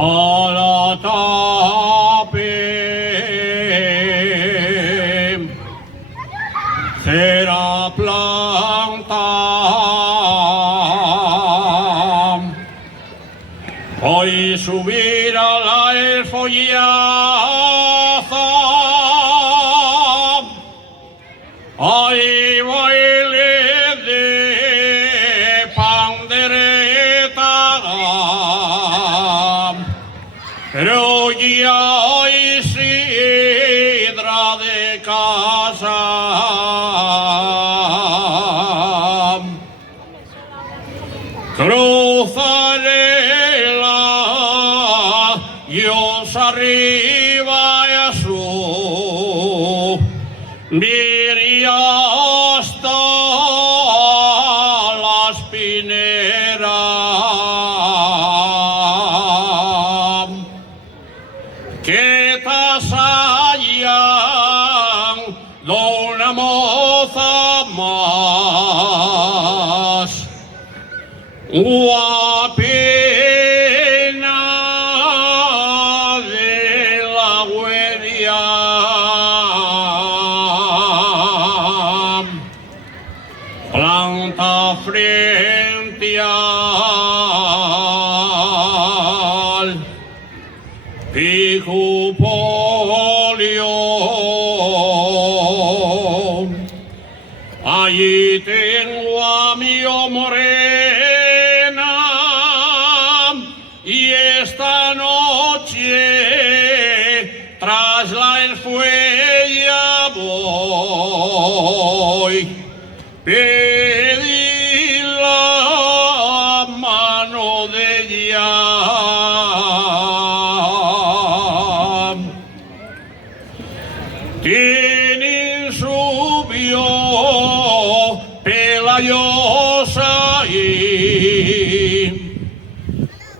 la tape será planta hoy subirá el follazo hoy baile de pandereta pero ya hay sidra de casa. Cruzaré la Dios arriba y a su miría hasta las pineras que tasallan de una moza más guapina de la hueria planta frente al pico polio allí tengo a mi morena y esta noche tras la esfuella voy pedir la mano de ella. Tienen subió pelayosa y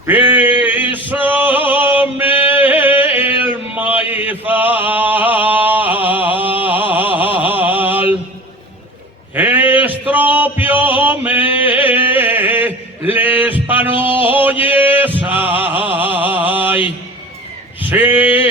písame el maizal, estropióme les panoyes ay, sí.